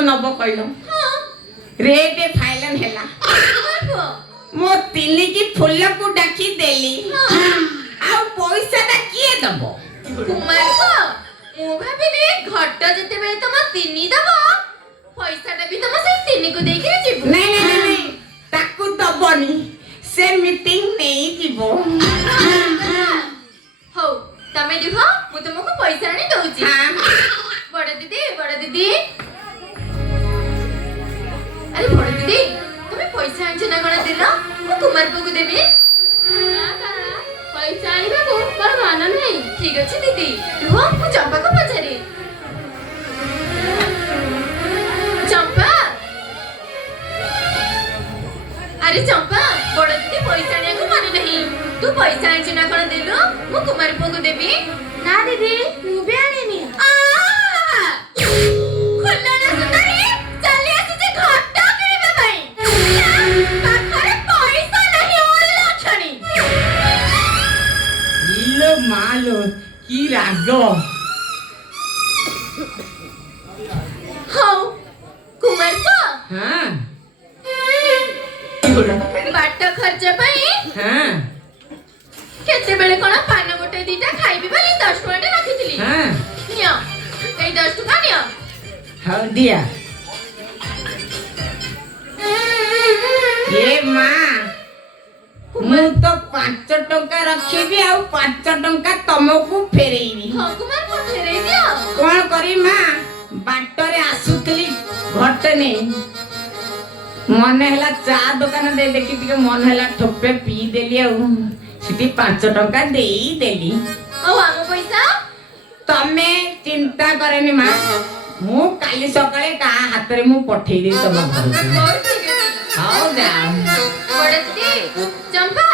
नब कहल rate final हैला मो तिली की फूल को डाकी देली आ पैसा ता किए दबो कुमार को मु भाबिले घट जते बेले तम तिनी दबो पैसा ता भी तम से तिनी को देके जीव नहीं ताकू दबनी से मीटिंग नहीं जीवो हो तमे दिखो मु तुमको पैसा आनी दउची हां बड़ दीदी अरे बड़ दीदी तुम्हें पैसा आनी ना कोन दिलो मु कुमार को देबी पैसा आनी को पर मान नहीं ठीक अछि दीदी रुह मु चंपा को पचारे चंपा अरे चंपा बड़ दीदी पैसा आनी को मान नहीं तू पैसा आनी ना कोन दिलो मु कुमार को देबी ना दीदी मु भी आनी खुल्लाना सुंदरी चली आसी घट्ट किणिबा पई पाखरे पैसा नहीं ओला छणी लो मालो की राग हौ कुमार को हां बाट खर्च पई हां केते बेले कोन पान गोटे दीटा खाइबी बोली 10 टका रखितली हां नियो ए 10 टका नियो हां दिया ये मां मु तो 5 टका रखिबी आ 5 टका तमको फेरेइबी हां कुमार को फेरे दियो कोन करी मां बाटरे आसुतली घटने मन हैला चा दुकान दे देखि के मन हैला ठोपे पी देली आ सिटी 5 टका देई देली ओ आम पैसा तमे चिंता करेनी मां मु काली सकाळे का हातरे मु पठेई दे तम घर और ठीक है हां जा बड़ दीदी चंपा